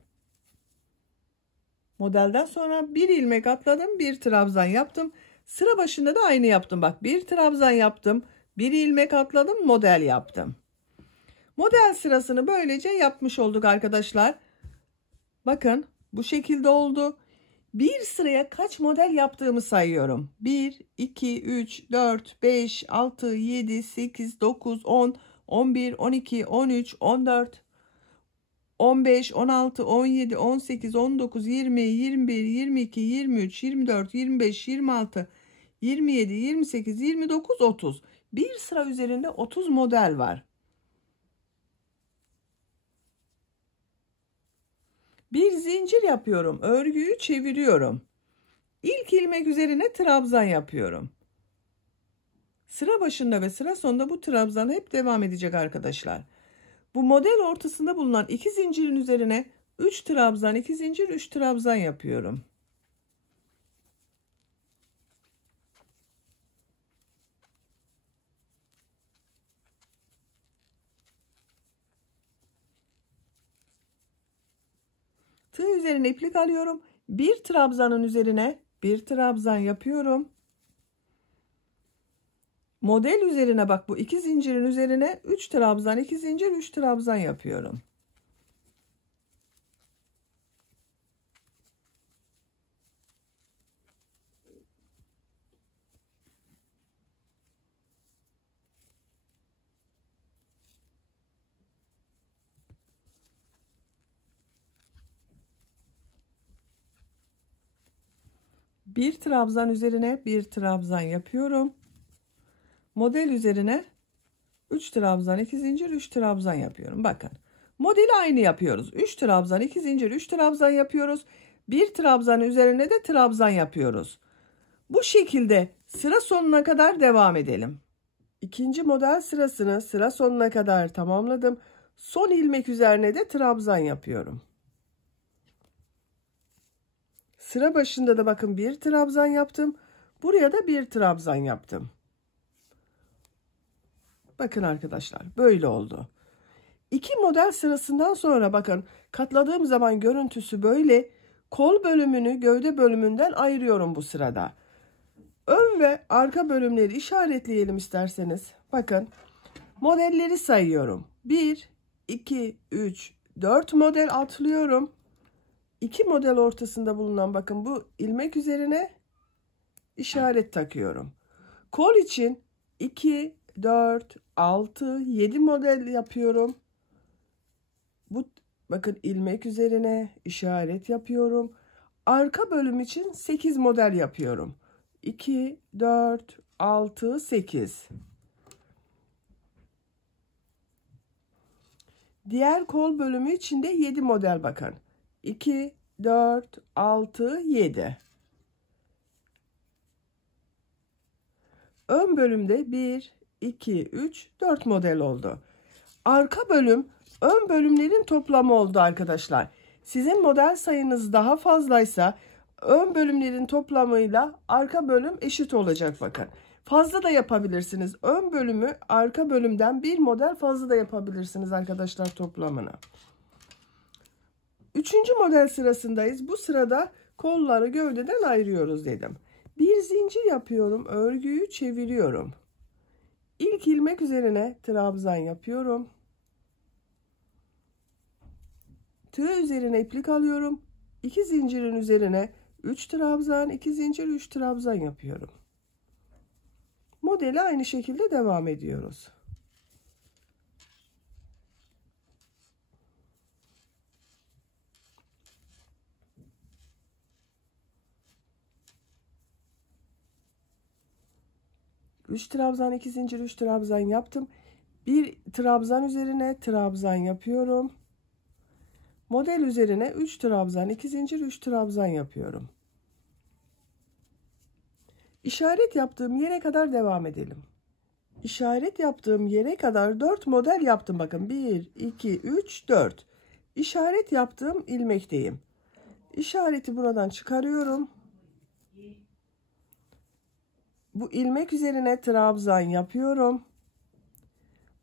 Modelden sonra bir ilmek atladım, bir trabzan yaptım. Sıra başında da aynı yaptım. Bak bir trabzan yaptım, bir ilmek atladım, model yaptım. Model sırasını böylece yapmış olduk arkadaşlar. Bakın bu şekilde oldu. Bir sıraya kaç model yaptığımı sayıyorum. 1, 2, 3, 4, 5, 6, 7, 8, 9, 10, 11, 12, 13, 14, 15, 16, 17, 18, 19, 20, 21, 22, 23, 24, 25, 26, 27, 28, 29, 30. Bir sıra üzerinde 30 model var. Bir zincir yapıyorum. Örgüyü çeviriyorum. İlk ilmek üzerine trabzan yapıyorum. Sıra başında ve sıra sonunda bu trabzan hep devam edecek arkadaşlar. Bu model ortasında bulunan 2 zincirin üzerine 3 trabzan, 2 zincir, 3 trabzan yapıyorum. Tığ üzerine iplik alıyorum. Bir trabzanın üzerine bir trabzan yapıyorum. Model üzerine bak bu 2 zincirin üzerine 3 trabzan, 2 zincir, 3 trabzan yapıyorum. Bir trabzan üzerine bir trabzan yapıyorum. Model üzerine 3 trabzan 2 zincir 3 trabzan yapıyorum. Bakın. Modeli aynı yapıyoruz. 3 trabzan 2 zincir 3 trabzan yapıyoruz. Bir trabzan üzerine de trabzan yapıyoruz. Bu şekilde sıra sonuna kadar devam edelim. İkinci model sırasını sıra sonuna kadar tamamladım. Son ilmek üzerine de trabzan yapıyorum. Sıra başında da bakın bir trabzan yaptım. Buraya da bir trabzan yaptım. Bakın arkadaşlar böyle oldu. İki model sırasından sonra bakın katladığım zaman görüntüsü böyle. Kol bölümünü gövde bölümünden ayırıyorum bu sırada. Ön ve arka bölümleri işaretleyelim isterseniz. Bakın modelleri sayıyorum. 1, 2, 3, 4 model atlıyorum. 2 model ortasında bulunan bakın bu ilmek üzerine işaret takıyorum. Kol için 2, 4, 6, 7 model yapıyorum. Bu bakın ilmek üzerine işaret yapıyorum. Arka bölüm için 8 model yapıyorum. 2, 4, 6, 8. Diğer kol bölümü için de 7 model bakın. 2, 4, 6, 7. Ön bölümde 1, 2, 3, 4 model oldu. Arka bölüm ön bölümlerin toplamı oldu arkadaşlar. Sizin model sayınız daha fazlaysa ön bölümlerin toplamıyla arka bölüm eşit olacak bakın. Fazla da yapabilirsiniz. Ön bölümü arka bölümden bir model fazla da yapabilirsiniz arkadaşlar toplamını. Üçüncü model sırasındayız. Bu sırada kolları gövdeden ayırıyoruz dedim. Bir zincir yapıyorum. Örgüyü çeviriyorum. İlk ilmek üzerine trabzan yapıyorum. Tığ üzerine iplik alıyorum. 2 zincirin üzerine 3 trabzan, 2 zincir, 3 trabzan yapıyorum. Modeli aynı şekilde devam ediyoruz. Üç trabzan, 2 zincir, 3 trabzan yaptım. Bir trabzan üzerine trabzan yapıyorum. Model üzerine 3 trabzan, 2 zincir, 3 trabzan yapıyorum. İşaret yaptığım yere kadar devam edelim. İşaret yaptığım yere kadar 4 model yaptım. Bakın 1, 2, 3, 4. İşaret yaptığım ilmekteyim. İşareti buradan çıkarıyorum. Bu ilmek üzerine trabzan yapıyorum.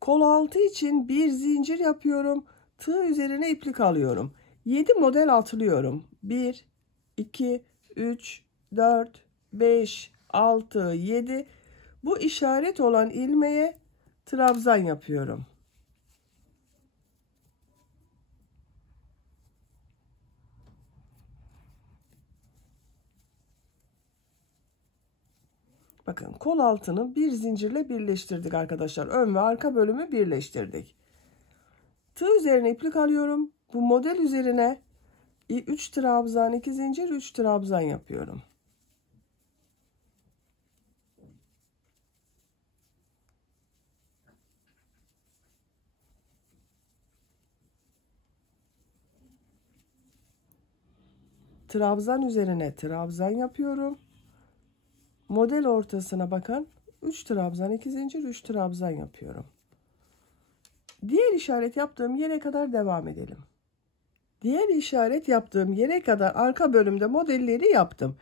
Kol altı için bir zincir yapıyorum. Tığ üzerine iplik alıyorum. 7 model atlıyorum. 1, 2, 3, 4, 5, 6, 7. Bu işaret olan ilmeğe trabzan yapıyorum. Bakın kol altını bir zincirle birleştirdik arkadaşlar. Ön ve arka bölümü birleştirdik. Tığ üzerine iplik alıyorum. Bu model üzerine 3 trabzan, 2 zincir, 3 trabzan yapıyorum. Trabzan üzerine trabzan yapıyorum. Model ortasına bakın. 3 trabzan, 2 zincir, 3 trabzan yapıyorum. Diğer işaret yaptığım yere kadar devam edelim. Diğer işaret yaptığım yere kadar arka bölümde modelleri yaptım.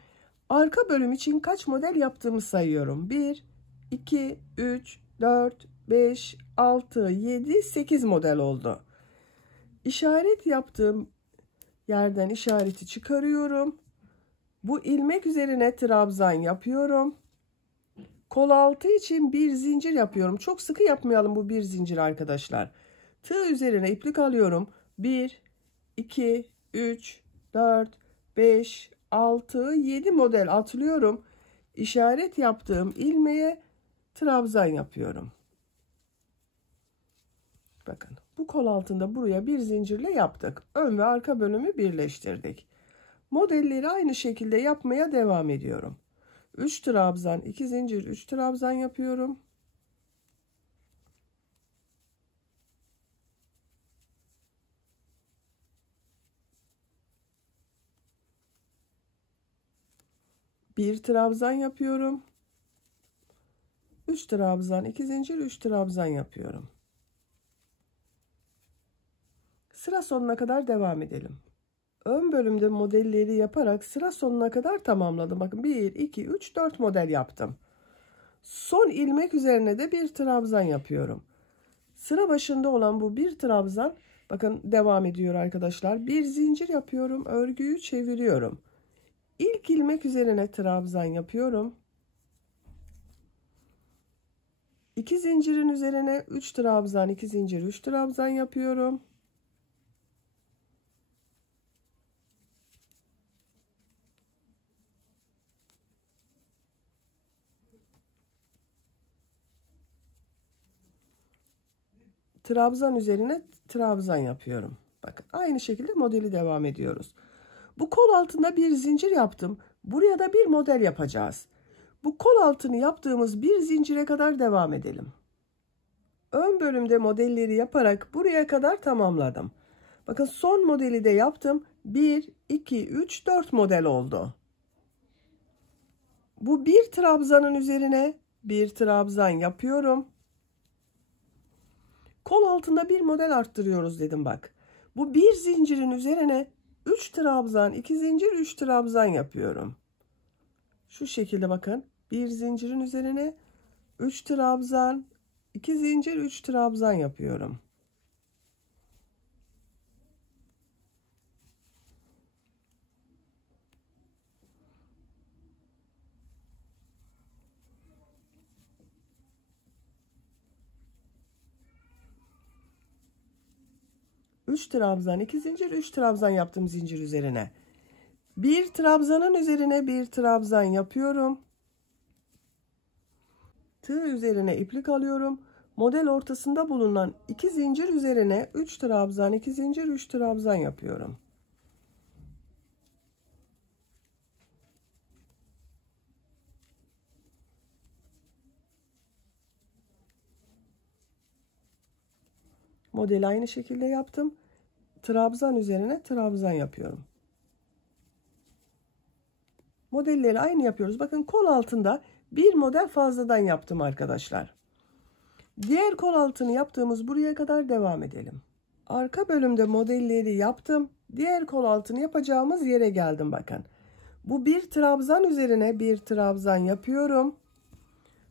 Arka bölüm için kaç model yaptığımı sayıyorum. 1, 2, 3, 4, 5, 6, 7, 8 model oldu. İşaret yaptığım yerden işareti çıkarıyorum. Bu ilmek üzerine trabzan yapıyorum. Kol altı için bir zincir yapıyorum. Çok sıkı yapmayalım bu bir zincir arkadaşlar. Tığ üzerine iplik alıyorum. 1, 2, 3, 4, 5, 6, 7 model atlıyorum. İşaret yaptığım ilmeğe trabzan yapıyorum. Bakın bu kol altında buraya bir zincirle yaptık. Ön ve arka bölümü birleştirdik. Modelleri aynı şekilde yapmaya devam ediyorum. 3 trabzan, 2 zincir, 3 trabzan yapıyorum. Bir trabzan yapıyorum. 3 trabzan, 2 zincir, 3 trabzan yapıyorum. Sıra sonuna kadar devam edelim. Ön bölümde modelleri yaparak sıra sonuna kadar tamamladım. Bakın 1, 2, 3, 4 model yaptım. Son ilmek üzerine de bir trabzan yapıyorum. Sıra başında olan bu bir trabzan, bakın devam ediyor arkadaşlar. Bir zincir yapıyorum, örgüyü çeviriyorum. İlk ilmek üzerine trabzan yapıyorum. 2 zincirin üzerine 3 trabzan, 2 zincir, 3 trabzan yapıyorum. Trabzan üzerine trabzan yapıyorum. Bakın aynı şekilde modeli devam ediyoruz. Bu kol altında bir zincir yaptım. Buraya da bir model yapacağız. Bu kol altını yaptığımız bir zincire kadar devam edelim. Ön bölümde modelleri yaparak buraya kadar tamamladım. Bakın son modeli de yaptım. 1, 2, 3, 4 model oldu. Bu bir trabzanın üzerine bir trabzan yapıyorum. Kol altında bir model arttırıyoruz dedim bak. Bu bir zincirin üzerine 3 trabzan, 2 zincir, 3 trabzan yapıyorum. Şu şekilde bakın. Bir zincirin üzerine 3 trabzan, 2 zincir, 3 trabzan yapıyorum. Üç trabzan, 2 zincir, 3 trabzan yaptım zincir üzerine. Bir trabzanın üzerine bir trabzan yapıyorum. Tığ üzerine iplik alıyorum. Model ortasında bulunan 2 zincir üzerine 3 trabzan, 2 zincir, 3 trabzan yapıyorum. Modeli aynı şekilde yaptım. Trabzan üzerine trabzan yapıyorum. Modelleri aynı yapıyoruz. Bakın kol altında bir model fazladan yaptım arkadaşlar. Diğer kol altını yaptığımız buraya kadar devam edelim. Arka bölümde modelleri yaptım. Diğer kol altını yapacağımız yere geldim bakın. Bu bir trabzan üzerine bir trabzan yapıyorum.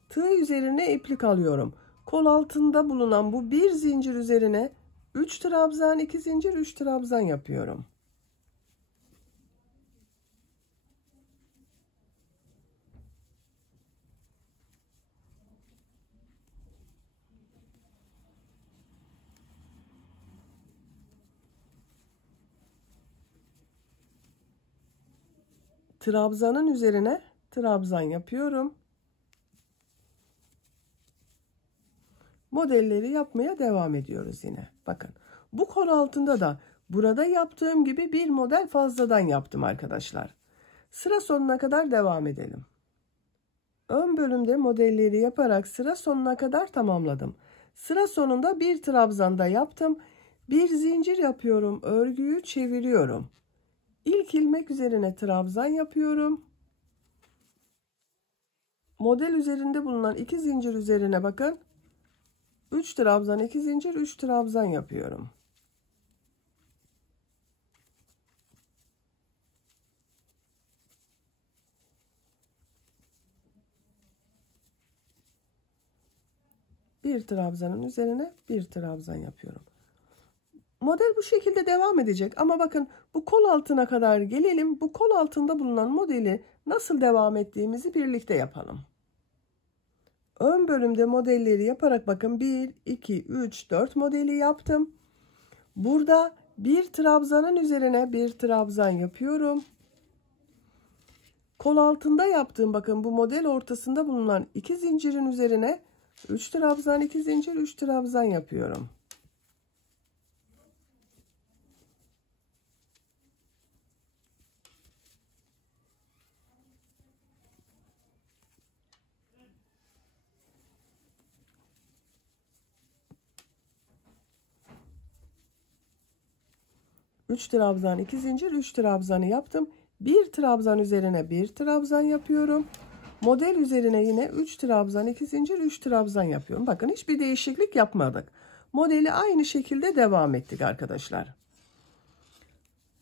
Tığ üzerine iplik alıyorum. Kol altında bulunan bu bir zincir üzerine 3 trabzan, 2 zincir, 3 trabzan yapıyorum. Trabzanın üzerine trabzan yapıyorum. Modelleri yapmaya devam ediyoruz yine. Bakın bu kol altında da burada yaptığım gibi bir model fazladan yaptım arkadaşlar. Sıra sonuna kadar devam edelim. Ön bölümde modelleri yaparak sıra sonuna kadar tamamladım. Sıra sonunda bir trabzan da yaptım. Bir zincir yapıyorum. Örgüyü çeviriyorum. İlk ilmek üzerine trabzan yapıyorum. Model üzerinde bulunan 2 zincir üzerine bakın. 3 trabzan, 2 zincir, 3 trabzan yapıyorum. Bir trabzanın üzerine bir trabzan yapıyorum. Model bu şekilde devam edecek ama bakın bu kol altına kadar gelelim. Bu kol altında bulunan modeli nasıl devam ettiğimizi birlikte yapalım. Ön bölümde modelleri yaparak bakın 1, 2, 3, 4 modeli yaptım. Burada bir trabzanın üzerine bir trabzan yapıyorum. Kol altında yaptığım bakın bu model ortasında bulunan 2 zincirin üzerine 3 trabzan, 2 zincir, 3 trabzan yapıyorum. 3 trabzan 2 zincir, 3 trabzanı yaptım. 1 trabzan üzerine 1 trabzan yapıyorum. Model üzerine yine 3 trabzan 2 zincir, 3 trabzan yapıyorum. Bakın hiçbir değişiklik yapmadık. Modeli aynı şekilde devam ettik arkadaşlar.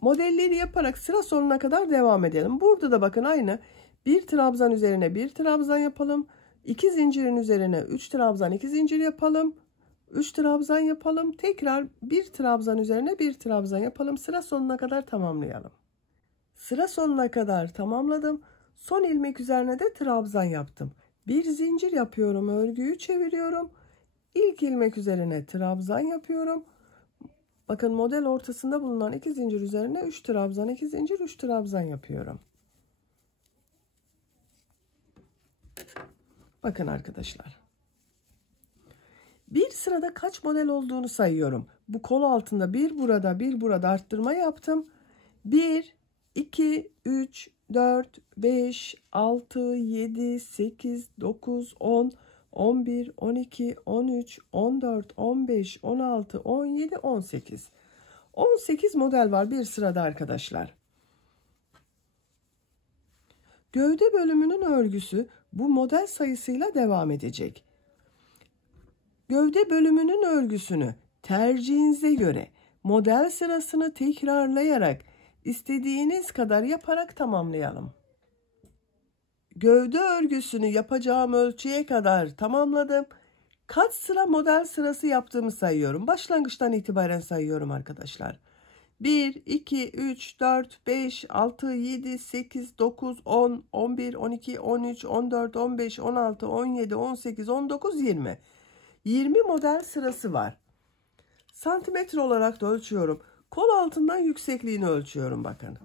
Modelleri yaparak sıra sonuna kadar devam edelim. Burada da bakın aynı. 1 trabzan üzerine 1 trabzan yapalım. 2 zincirin üzerine 3 trabzan 2 zincir yapalım. 3 trabzan yapalım. Tekrar 1 trabzan üzerine 1 trabzan yapalım. Sıra sonuna kadar tamamlayalım. Sıra sonuna kadar tamamladım. Son ilmek üzerine de trabzan yaptım. Bir zincir yapıyorum. Örgüyü çeviriyorum. İlk ilmek üzerine trabzan yapıyorum. Bakın model ortasında bulunan 2 zincir üzerine 3 trabzan, 2 zincir, 3 trabzan yapıyorum. Bakın arkadaşlar. Bir sırada kaç model olduğunu sayıyorum. Bu kol altında bir burada arttırma yaptım. 1, 2, 3, 4, 5, 6, 7, 8, 9, 10, 11, 12, 13, 14, 15, 16, 17, 18. 18 model var bir sırada arkadaşlar. Gövde bölümünün örgüsü bu model sayısıyla devam edecek. Gövde bölümünün örgüsünü tercihinize göre model sırasını tekrarlayarak istediğiniz kadar yaparak tamamlayalım. Gövde örgüsünü yapacağım ölçüye kadar tamamladım. Kaç sıra model sırası yaptığımı sayıyorum. Başlangıçtan itibaren sayıyorum arkadaşlar. 1, 2, 3, 4, 5, 6, 7, 8, 9, 10, 11, 12, 13, 14, 15, 16, 17, 18, 19, 20. 20 model sırası var. Santimetre olarak da ölçüyorum. Kol altından yüksekliğini ölçüyorum bakın.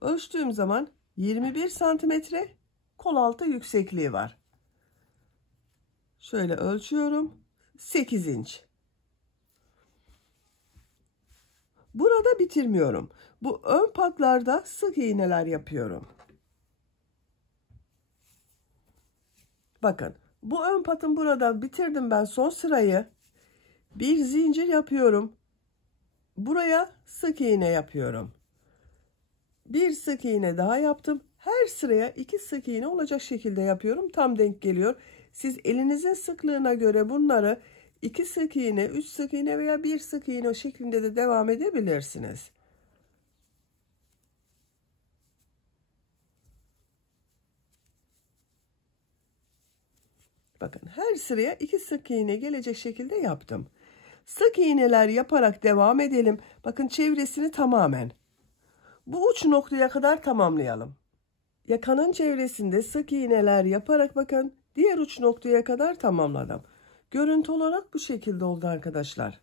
Ölçtüğüm zaman 21 santimetre kol altı yüksekliği var. Şöyle ölçüyorum. 8 inç. Burada bitirmiyorum. Bu ön patlarda sık iğneler yapıyorum. Bakın bu ön patın burada bitirdim ben son sırayı. Bir zincir yapıyorum. Buraya sık iğne yapıyorum. Bir sık iğne daha yaptım. Her sıraya 2 sık iğne olacak şekilde yapıyorum. Tam denk geliyor. Siz elinizin sıklığına göre bunları 2 sık iğne, 3 sık iğne veya 1 sık iğne şeklinde de devam edebilirsiniz. Bakın her sıraya 2 sık iğne gelecek şekilde yaptım. Sık iğneler yaparak devam edelim. Bakın çevresini tamamen. Bu uç noktaya kadar tamamlayalım. Yakanın çevresinde sık iğneler yaparak bakın diğer uç noktaya kadar tamamladım. Görüntü olarak bu şekilde oldu arkadaşlar.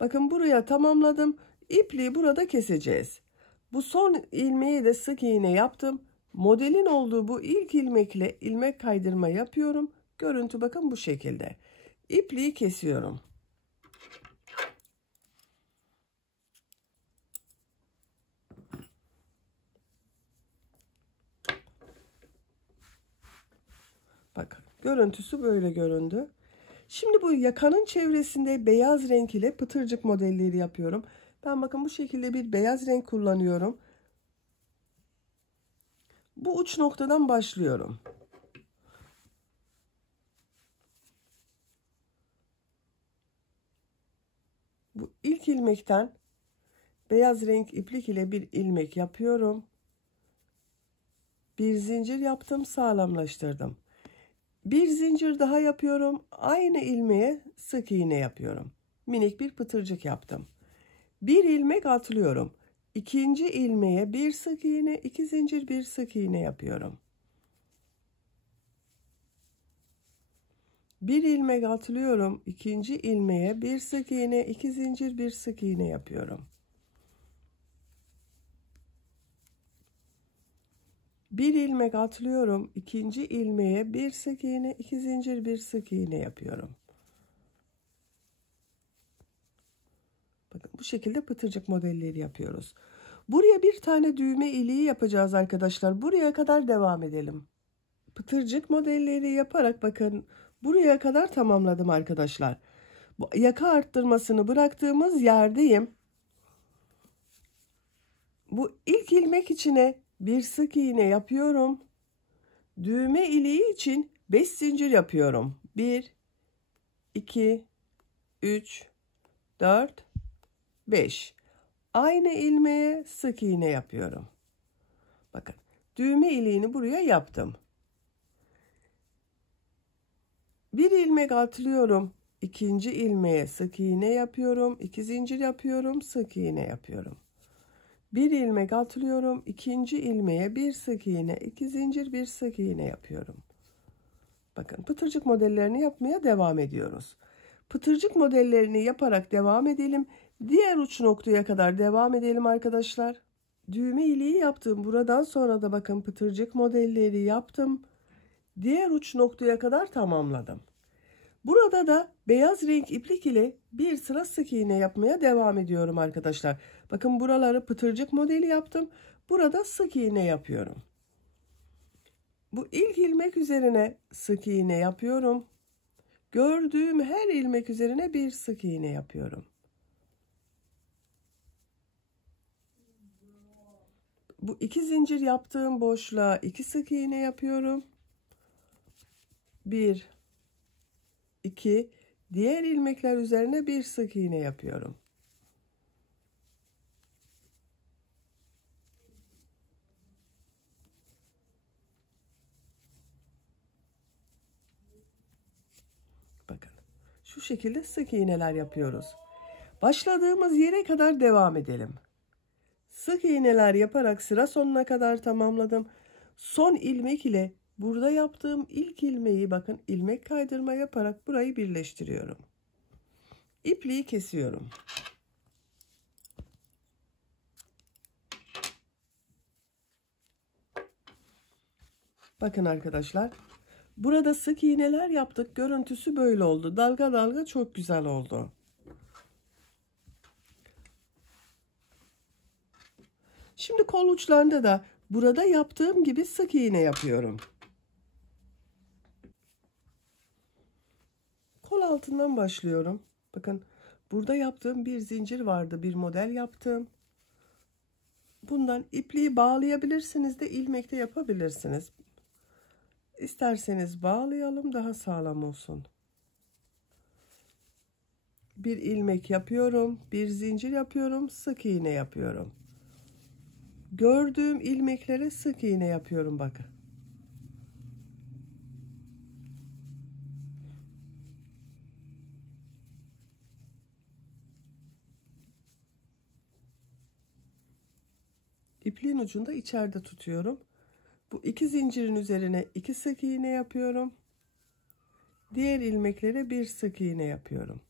Bakın buraya tamamladım. İpliği burada keseceğiz. Bu son ilmeği de sık iğne yaptım. Modelin olduğu bu ilk ilmekle ilmek kaydırma yapıyorum. Görüntü bakın bu şekilde. İpliği kesiyorum. Bakın görüntüsü böyle göründü. Şimdi bu yakanın çevresinde beyaz renk ile pıtırcık modelleri yapıyorum. Ben bakın bu şekilde bir beyaz renk kullanıyorum. Bu uç noktadan başlıyorum. Bu ilk ilmekten beyaz renk iplik ile bir ilmek yapıyorum. Bir zincir yaptım, sağlamlaştırdım. Bir zincir daha yapıyorum. Aynı ilmeğe sık iğne yapıyorum. Minik bir pıtırcık yaptım. Bir ilmek atlıyorum. İkinci ilmeğe bir sık iğne, 2 zincir, bir sık iğne yapıyorum. Bir ilmek atlıyorum. İkinci ilmeğe bir sık iğne, 2 zincir, bir sık iğne yapıyorum. Bir ilmek atlıyorum. İkinci ilmeğe bir sık iğne, 2 zincir, bir sık iğne yapıyorum. Bakın bu şekilde pıtırcık modelleri yapıyoruz. Buraya bir tane düğme iliği yapacağız arkadaşlar. Buraya kadar devam edelim. Pıtırcık modelleri yaparak bakın Buraya kadar tamamladım arkadaşlar. Bu yaka arttırmasını bıraktığımız yerdeyim. Bu ilk ilmek içine bir sık iğne yapıyorum. Düğme iliği için 5 zincir yapıyorum. 1, 2, 3, 4, 5. Aynı ilmeğe sık iğne yapıyorum. Bakın, düğme iliğini buraya yaptım. Bir ilmek atlıyorum. İkinci ilmeğe sık iğne yapıyorum. 2 zincir yapıyorum. Sık iğne yapıyorum. Bir ilmek atlıyorum. İkinci ilmeğe bir sık iğne, 2 zincir, bir sık iğne yapıyorum. Bakın, pıtırcık modellerini yapmaya devam ediyoruz. Pıtırcık modellerini yaparak devam edelim. Diğer uç noktaya kadar devam edelim arkadaşlar. Düğme iliği yaptım. Buradan sonra da bakın pıtırcık modelleri yaptım. Diğer uç noktaya kadar tamamladım. Burada da beyaz renk iplik ile bir sıra sık iğne yapmaya devam ediyorum arkadaşlar. Bakın, buraları pıtırcık modeli yaptım. Burada sık iğne yapıyorum. Bu ilk ilmek üzerine sık iğne yapıyorum. Gördüğüm her ilmek üzerine bir sık iğne yapıyorum. Bu 2 zincir yaptığım boşluğa 2 sık iğne yapıyorum. 1, 2, diğer ilmekler üzerine bir sık iğne yapıyorum. Bakın, şu şekilde sık iğneler yapıyoruz. Başladığımız yere kadar devam edelim. Sık iğneler yaparak sıra sonuna kadar tamamladım. Son ilmek ile burada yaptığım ilk ilmeği, bakın, ilmek kaydırma yaparak burayı birleştiriyorum. İpliği kesiyorum. Bakın arkadaşlar, burada sık iğneler yaptık. Görüntüsü böyle oldu. Dalga dalga çok güzel oldu. Şimdi kol uçlarında da burada yaptığım gibi sık iğne yapıyorum. Kol altından başlıyorum. Bakın, burada yaptığım bir zincir vardı. Bir model yaptım. Bundan ipliği bağlayabilirsiniz de ilmekte yapabilirsiniz. İsterseniz bağlayalım, daha sağlam olsun. Bir ilmek yapıyorum, bir zincir yapıyorum, sık iğne yapıyorum. Gördüğüm ilmeklere sık iğne yapıyorum, bakın. İpliğin ucunda içeride tutuyorum. Bu 2 zincirin üzerine 2 sık iğne yapıyorum. Diğer ilmeklere bir sık iğne yapıyorum.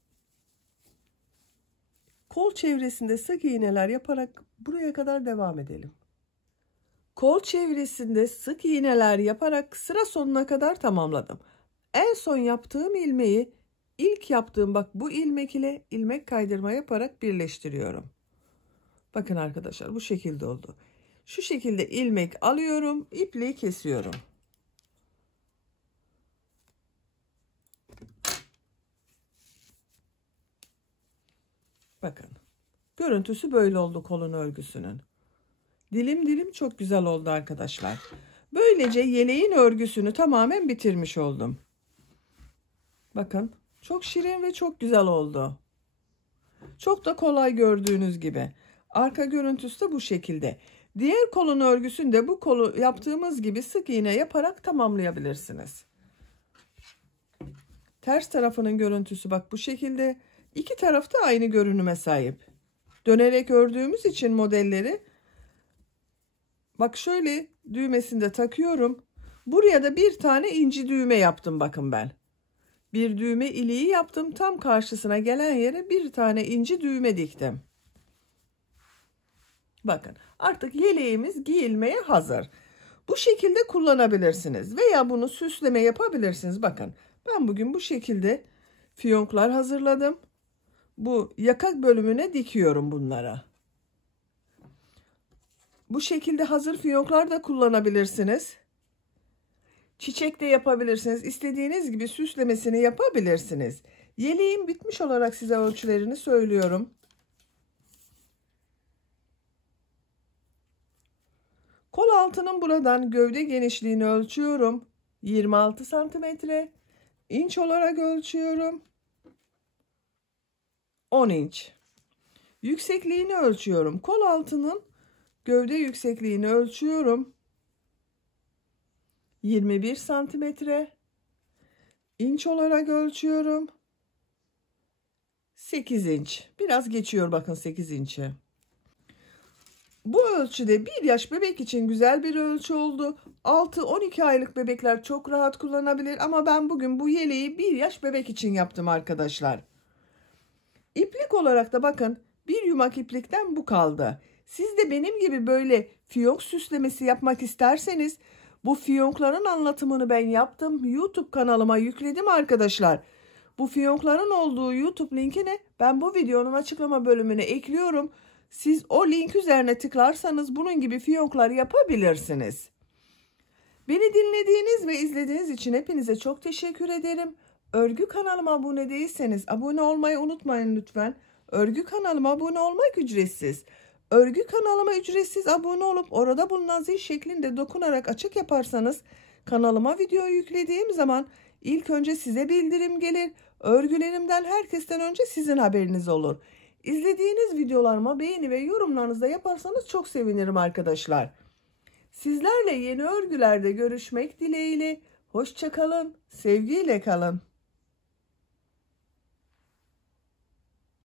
Kol çevresinde sık iğneler yaparak buraya kadar devam edelim. Kol çevresinde sık iğneler yaparak sıra sonuna kadar tamamladım. En son yaptığım ilmeği ilk yaptığım, bak, bu ilmek ile ilmek kaydırma yaparak birleştiriyorum. Bakın arkadaşlar, bu şekilde oldu. Şu şekilde ilmek alıyorum, ipliği kesiyorum. Bakın, görüntüsü böyle oldu kolun örgüsünün. Dilim dilim çok güzel oldu arkadaşlar. Böylece yeleğin örgüsünü tamamen bitirmiş oldum. Bakın, çok şirin ve çok güzel oldu. Çok da kolay, gördüğünüz gibi. Arka görüntüsü de bu şekilde. Diğer kolun örgüsünü de bu kolu yaptığımız gibi sık iğne yaparak tamamlayabilirsiniz. Ters tarafının görüntüsü bak bu şekilde. İki taraf da aynı görünüme sahip. Dönerek ördüğümüz için modelleri, bak, şöyle düğmesini de takıyorum. Buraya da bir tane inci düğme yaptım, bakın ben. Bir düğme iliği yaptım. Tam karşısına gelen yere bir tane inci düğme diktim. Bakın, artık yeleğimiz giyilmeye hazır. Bu şekilde kullanabilirsiniz veya bunu süsleme yapabilirsiniz. Bakın, ben bugün bu şekilde fiyonklar hazırladım. Bu yaka bölümüne dikiyorum bunlara. Bu şekilde hazır fiyonklar da kullanabilirsiniz. Çiçek de yapabilirsiniz. İstediğiniz gibi süslemesini yapabilirsiniz. Yeleğin bitmiş olarak size ölçülerini söylüyorum. Kol altının buradan gövde genişliğini ölçüyorum. 26 santimetre. İnç olarak ölçüyorum. 10 inç. Yüksekliğini ölçüyorum. Kol altının gövde yüksekliğini ölçüyorum. 21 santimetre. İnç olarak ölçüyorum. 8 inç. Biraz geçiyor bakın 8 inçi. Bu ölçüde 1 yaş bebek için güzel bir ölçü oldu. 6-12 aylık bebekler çok rahat kullanabilir ama ben bugün bu yeleği 1 yaş bebek için yaptım arkadaşlar. İplik olarak da bakın bir yumak iplikten bu kaldı. Siz de benim gibi böyle fiyonk süslemesi yapmak isterseniz bu fiyonkların anlatımını ben yaptım. YouTube kanalıma yükledim arkadaşlar. Bu fiyonkların olduğu YouTube linkini ben bu videonun açıklama bölümüne ekliyorum. Siz o link üzerine tıklarsanız bunun gibi fiyonklar yapabilirsiniz. Beni dinlediğiniz ve izlediğiniz için hepinize çok teşekkür ederim. Örgü kanalıma abone değilseniz abone olmayı unutmayın lütfen. Örgü kanalıma abone olmak ücretsiz. Örgü kanalıma ücretsiz abone olup orada bulunan zil şeklinde dokunarak açık yaparsanız kanalıma video yüklediğim zaman ilk önce size bildirim gelir. Örgülerimden herkesten önce sizin haberiniz olur. İzlediğiniz videolarıma beğeni ve yorumlarınızı da yaparsanız çok sevinirim arkadaşlar. Sizlerle yeni örgülerde görüşmek dileğiyle. Hoşça kalın, sevgiyle kalın.